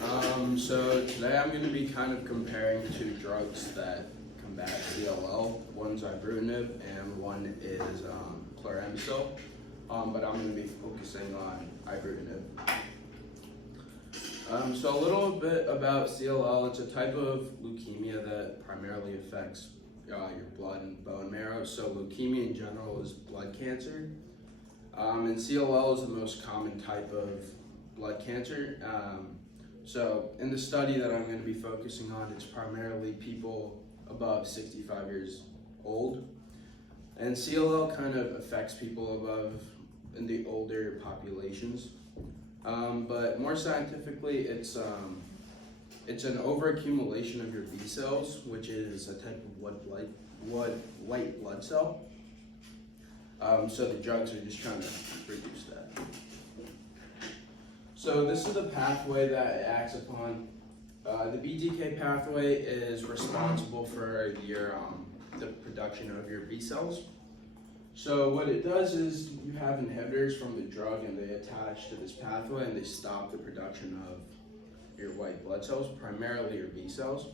So today I'm going to be kind of comparing two drugs that combat CLL. One's Ibrutinib and one is chlorambucil, but I'm going to be focusing on Ibrutinib. So a little bit about CLL. It's a type of leukemia that primarily affects your blood and bone marrow. So leukemia in general is blood cancer, and CLL is the most common type of blood cancer. So in the study that I'm going to be focusing on, it's primarily people above 65 years old. And CLL kind of affects people above in the older populations. But more scientifically, it's an overaccumulation of your B cells, which is a type of white blood cell. So the drugs are just trying to reduce that. So this is the pathway that it acts upon. The BTK pathway is responsible for the production of your B cells. So what it does is you have inhibitors from the drug and they attach to this pathway and they stop the production of your white blood cells, primarily your B cells.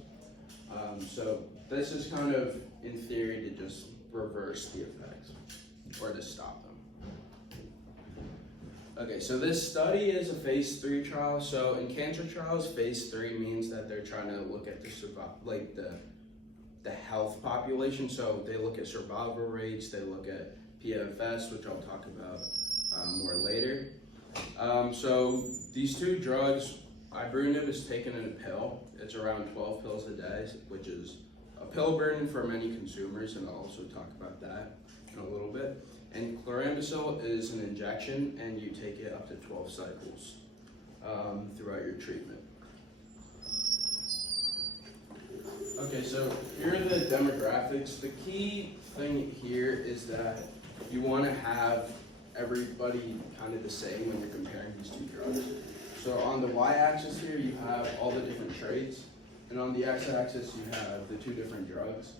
So this is kind of in theory to just reverse the effects or to stop them. Okay, so this study is a phase 3 trial. So in cancer trials, phase 3 means that they're trying to look at the health population. So they look at survival rates, they look at PFS, which I'll talk about more later. So these two drugs, Ibrutinib is taken in a pill. It's around 12 pills a day, which is a pill burden for many consumers, and I'll also talk about that in a little bit. And chlorambucil is an injection, and you take it up to 12 cycles throughout your treatment. Okay, so here are the demographics. The key thing here is that you want to have everybody kind of the same when you're comparing these two drugs. So on the y-axis here, you have all the different traits, and on the x-axis, you have the two different drugs.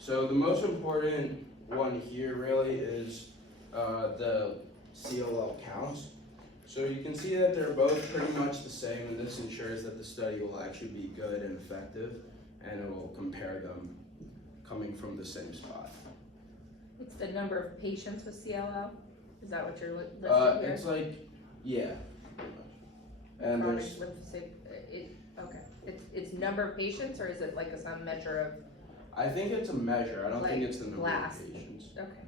So the most important one here really is the CLL counts. So you can see that they're both pretty much the same, and this ensures that the study will actually be good and effective, and it will compare them coming from the same spot. What's the number of patients with CLL? Is that what you're listing here? It's like, yeah. And Chronic there's, okay. It's number of patients, or is it like some measure of? I think it's a measure. I don't like think it's the number blast. of patients. Okay.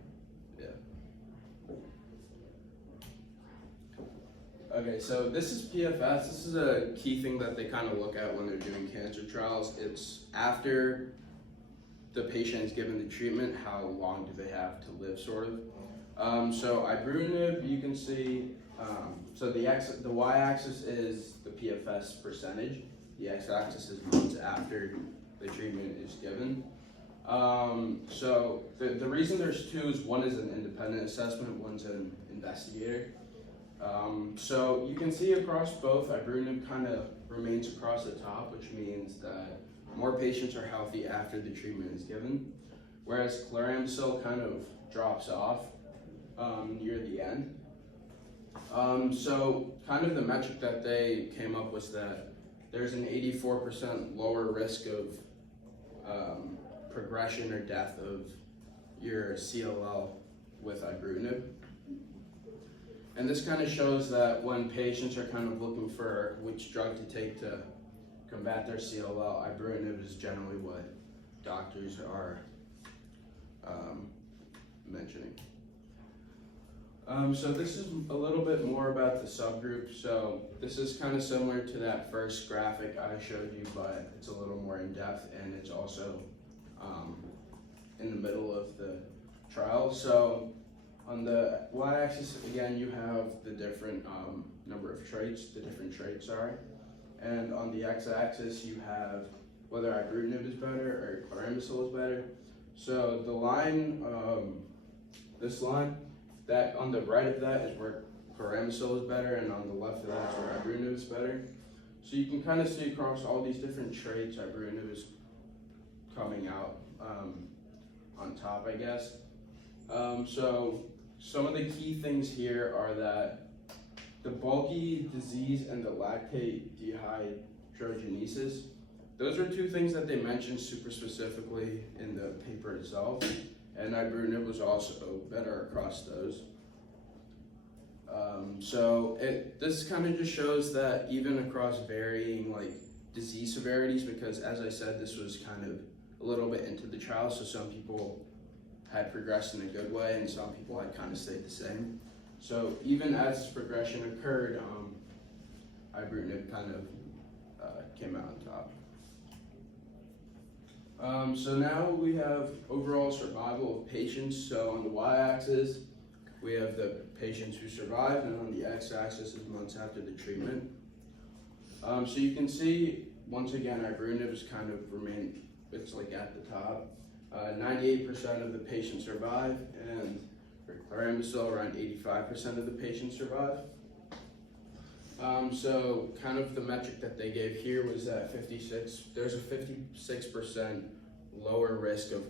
Okay, so this is PFS. This is a key thing that they kind of look at when they're doing cancer trials. It's after the patient is given the treatment, how long do they have to live, sort of. So Ibrutinib, you can see, so the y-axis is the PFS percentage. The x-axis is months after the treatment is given. So the reason there's two is one is an independent assessment, one's an investigator. So you can see across both, Ibrutinib kind of remains across the top, which means that more patients are healthy after the treatment is given, whereas chlorambucil kind of drops off near the end. So kind of the metric that they came up was that there's an 84% lower risk of progression or death of your CLL with Ibrutinib. And this kind of shows that when patients are kind of looking for which drug to take to combat their CLL, Ibrutinib is generally what doctors are mentioning. So this is a little bit more about the subgroup. So this is kind of similar to that first graphic I showed you, but it's a little more in depth, and it's also in the middle of the trial. So on the y-axis, again, you have the different number of traits, and on the x-axis, you have whether Ibrutinib is better or chlorambucil is better. So the line, this line, that on the right of that is where chlorambucil is better, and on the left of that is where Ibrutinib is better. So you can kind of see across all these different traits, Ibrutinib is coming out on top, I guess. So some of the key things here are that the bulky disease and the lactate dehydrogenesis, those are two things that they mentioned super specifically in the paper itself, and ibrutinib was also better across those. This kind of just shows that even across varying like disease severities, because as I said, this was kind of a little bit into the trial, so some people had progressed in a good way and some people had kind of stayed the same. So even as progression occurred, ibrutinib kind of came out on top. So now we have overall survival of patients. So on the y-axis, we have the patients who survived, and on the x-axis is months after the treatment. So you can see, once again, ibrutinib has kind of remained, it's like at the top. 98% of the patients survive, and for chlorambucil, around 85% of the patients survive. So kind of the metric that they gave here was that there's a 56% lower risk of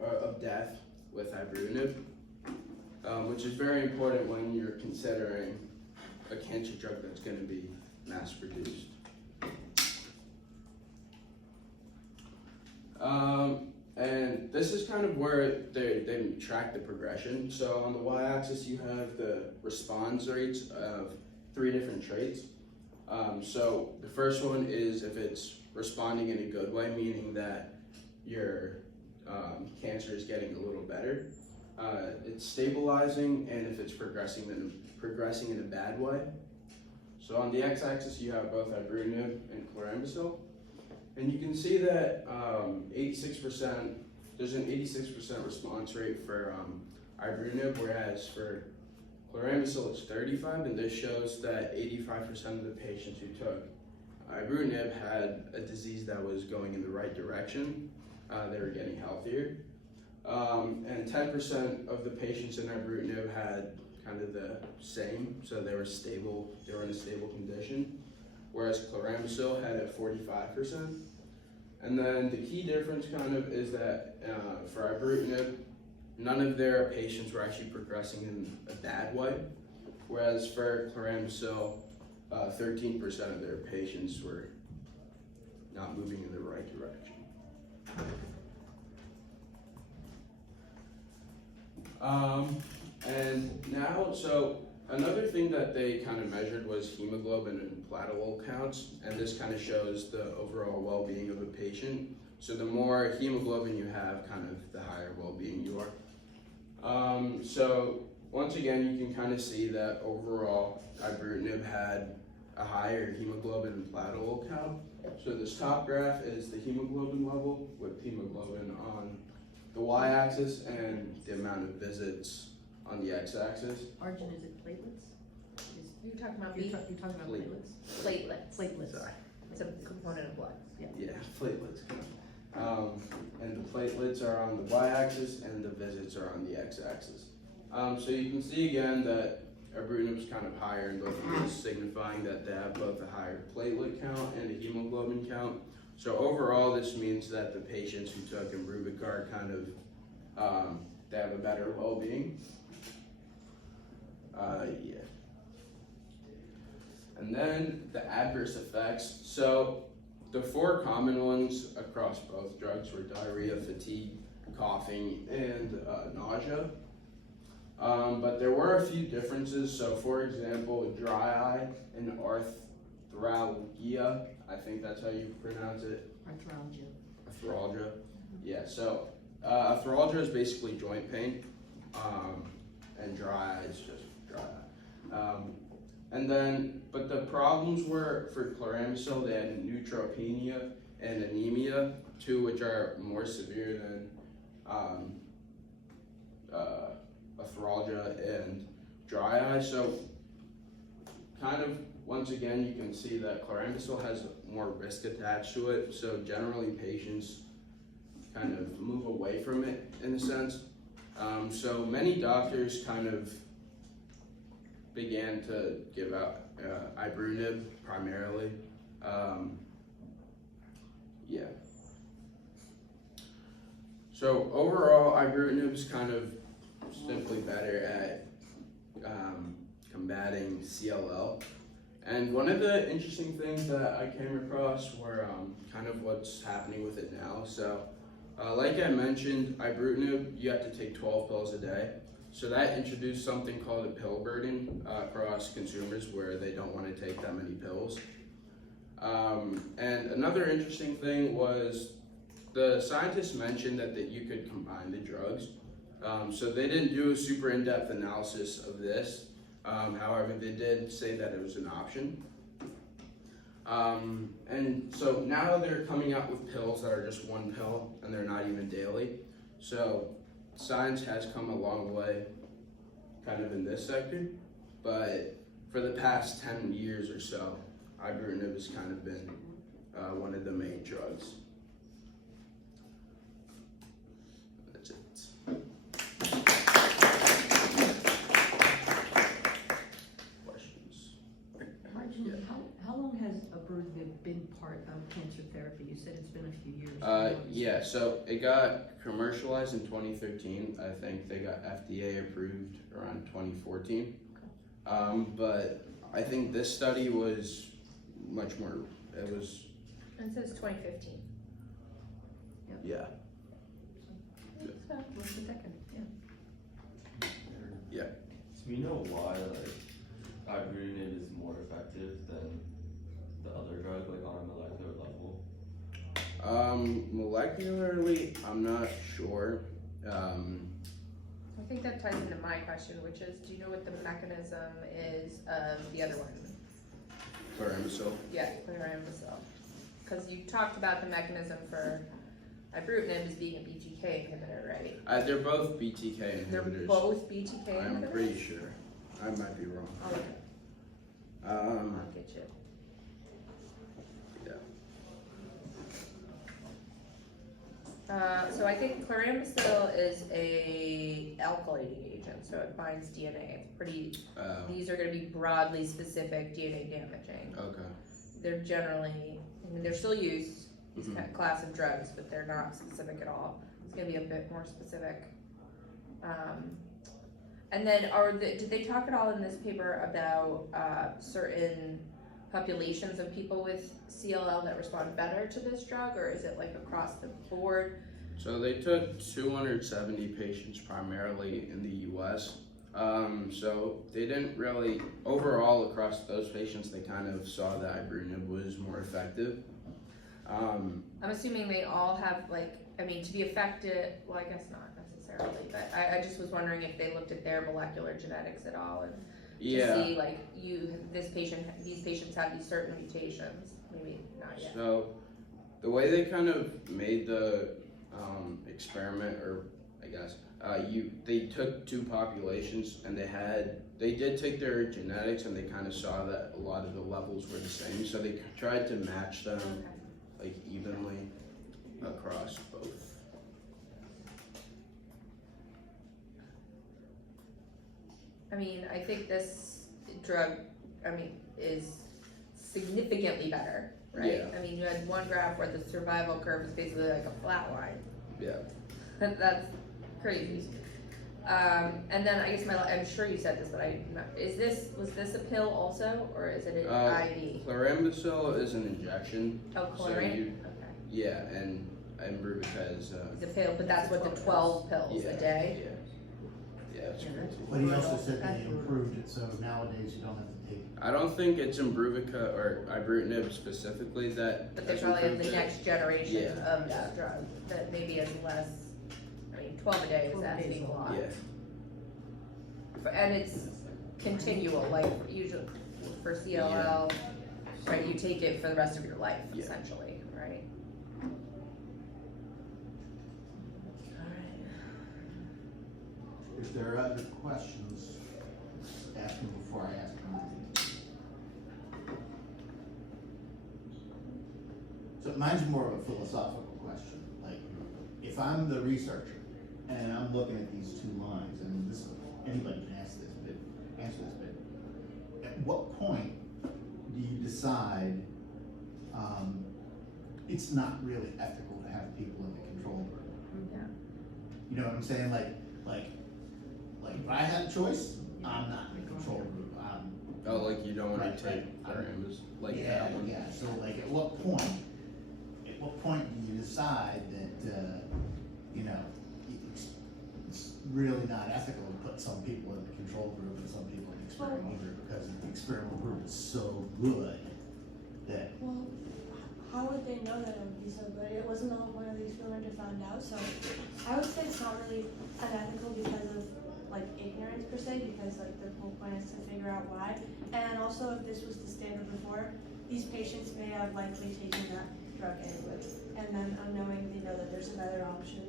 of death with ibrutinib, which is very important when you're considering a cancer drug that's going to be mass produced. And this is kind of where they track the progression. So on the y-axis, you have the response rates of 3 different traits. So the first one is if it's responding in a good way, meaning that your cancer is getting a little better. It's stabilizing, and if it's progressing in a bad way. So on the x-axis, you have both ibrutinib and chlorambucil. And you can see that 86%, there's an 86% response rate for ibrutinib, whereas for chlorambucil it's 35%, and this shows that 85% of the patients who took ibrutinib had a disease that was going in the right direction. They were getting healthier. And 10% of the patients in ibrutinib had kind of the same, so they were stable, they were in a stable condition, whereas chlorambucil had at 45%. And then the key difference kind of is that for ibrutinib, none of their patients were actually progressing in a bad way, whereas for chlorambucil, 13% of their patients were not moving in the right direction. And now, so another thing that they kind of measured was hemoglobin and platelet counts, and this kind of shows the overall well-being of a patient. So the more hemoglobin you have, kind of the higher well-being you are. So once again, you can kind of see that overall ibrutinib had a higher hemoglobin and platelet count. So this top graph is the hemoglobin level with hemoglobin on the y-axis and the amount of visits on the x-axis. Arjun, is it platelets? You're talking about You're talking about platelets? platelets. Platelets. Sorry. It's a component of blood. Yeah, platelets. And the platelets are on the y-axis and the visits are on the x-axis. So you can see again that ibrutinib is kind of higher in both of these, signifying that they have both a higher platelet count and a hemoglobin count. So overall, this means that the patients who took Ibrutinib kind of, they have a better well-being. Yeah. And then the adverse effects. So the 4 common ones across both drugs were diarrhea, fatigue, coughing, and nausea. But there were a few differences. So for example, dry eye and arthralgia, I think that's how you pronounce it. Arthralgia. Arthralgia. Yeah, so arthralgia is basically joint pain, and dry eye is just dry eye. But the problems were for chlorambucil, they had neutropenia and anemia, 2 which are more severe than arthralgia and dry eye. So kind of, once again, you can see that chlorambucil has more risk attached to it. So generally patients kind of move away from it in a sense. So many doctors kind of began to give out ibrutinib primarily. Yeah. So overall, ibrutinib is kind of simply better at combating CLL. And one of the interesting things that I came across were kind of what's happening with it now. So, like I mentioned, Ibrutinib, you have to take 12 pills a day. So that introduced something called a pill burden across consumers where they don't want to take that many pills. And another interesting thing was the scientists mentioned that you could combine the drugs. So they didn't do a super in-depth analysis of this. However, they did say that it was an option. And so now they're coming out with pills that are just one pill and they're not even daily. So science has come a long way kind of in this sector, but for the past 10 years or so, Ibrutinib has kind of been one of the main drugs. That's it. Questions? Arjun, Yeah. how long has Ibrutinib been part of cancer therapy? You said it's been a few years. Yeah, so it got commercialized in 2013. I think they got FDA approved around 2014. But I think this study was much more, it was, It says 2015. yeah. So, What's the second? Yeah. So we know why Ibrutinib is more effective than the other drug, like on a molecular level. Molecularly, I'm not sure. I think that ties into my question, which is, do you know what the mechanism is of the other one? Chlorambucil. Yeah, chlorambucil. Because you talked about the mechanism for Ibrutinib as being a BTK inhibitor, right? They're both BTK inhibitors. They're both BTK inhibitors? I'm pretty sure. I might be wrong. Oh, okay. I'll get you. So I think chlorambucil is a alkylating agent, so it binds DNA. It's pretty. These are going to be broadly specific DNA damaging. Okay. They're generally, I mean, they're still used as a class of drugs, but they're not specific at all. It's going to be a bit more specific. And then, did they talk at all in this paper about certain populations of people with CLL that respond better to this drug, or is it like across the board? So they took 270 patients primarily in the US. So they didn't really, overall across those patients, they kind of saw that Ibrutinib was more effective. I'm assuming they all have to be effective, well, I guess not necessarily, but I just was wondering if they looked at their molecular genetics at all and to see these patients have these certain mutations. Maybe not yet. So the way they kind of made the experiment, or I guess, they took two populations and they did take their genetics and they kind of saw that a lot of the levels were the same. So they tried to match them like evenly across both. I mean, I think this drug, is significantly better, right? Yeah. I mean, you had one graph where the survival curve is basically like a flat line. Yeah. That's crazy. And then I guess I'm sure you said this, but was this a pill also, or is it an IV? Chlorambucil is an injection. Oh, So chlorine? Okay. yeah, and Imbruvica is It's a pill, but that's what the 12 pills a day? Yeah. Yeah, it's crazy. But he also said they improved it, so nowadays you don't have to take it. I don't think it's Imbruvica or Ibrutinib specifically that. But they has probably have improved the it. next generation Yeah. of that drug that maybe is less, 12 a day is 12 days asking a lot. Yeah. And it's continual, like usually for CLL, right, you take it for the rest of your life, Yeah. essentially, right? If there are other questions, ask them before I ask mine. So mine's more of a philosophical question. Like, if I'm the researcher and I'm looking at these two lines, and this anybody can answer this, but at what point do you decide it's not really ethical to have people in the control group? Yeah. You know what I'm saying? Like if I had a choice, I'm not in the control group. Oh, like you don't want Right, to take right. Claramus, like yeah, that one. yeah, so like at what point do you decide that, you know, it's really not ethical to put some people in the control group and some people in the experimental group, because the experimental group is so good that, Well, how would they know that it would be so good? It wasn't all one of the experimenters found out, so I would say it's not really unethical because of like ignorance per se, because like the whole point is to figure out why. And also, if this was the standard before, these patients may have likely taken that drug anyway, and then unknowingly know that there's another option.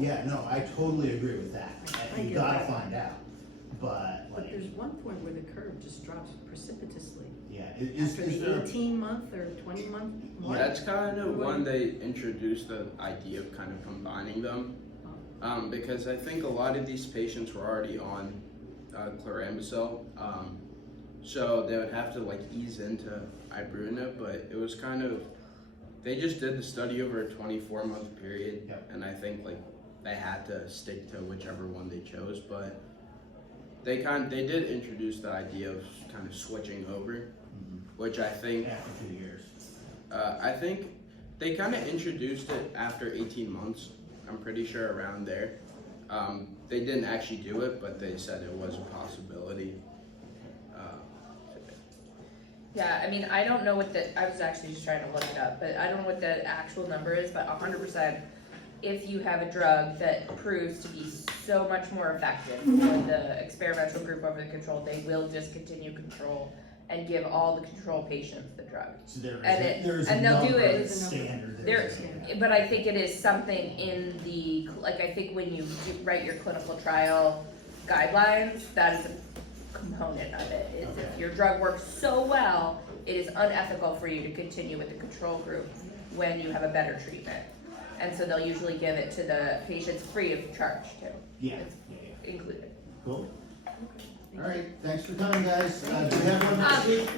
yeah, no, I totally agree with that. I You get gotta that. find out, but But like, there's one point where the curve just drops precipitously. yeah, is After is the there? 18-month or 20-month mark. That's kind of when they introduced the idea of kind of combining them. Because I think a lot of these patients were already on chlorambucil, so they would have to like ease into Ibrutinib, but it was kind of, they just did the study over a 24-month period, Yep. and I think like they had to stick to whichever one they chose, but they did introduce the idea of kind of switching over, Mhm. which I think After 2 years. I think they kind of introduced it after 18 months. I'm pretty sure around there. They didn't actually do it, but they said it was a possibility. Yeah, I mean, I don't know what I was actually just trying to look it up, but I don't know what the actual number is, but 100%, if you have a drug that proves to be so much more effective for the experimental group over the control, they will discontinue control and give all the control patients the drug. So there And is, there's a and they'll do number it- that's standard. There, is. but I think it is something in the, like, I think when you write your clinical trial guidelines, that is a component of it, is if Okay. your drug works so well, it is unethical for you to continue with the control group when you have a better treatment. And so they'll usually give it to the patients free of charge too, Yeah, It's yeah, included. cool. All right, thanks for coming, guys. Do we have one next Um, week?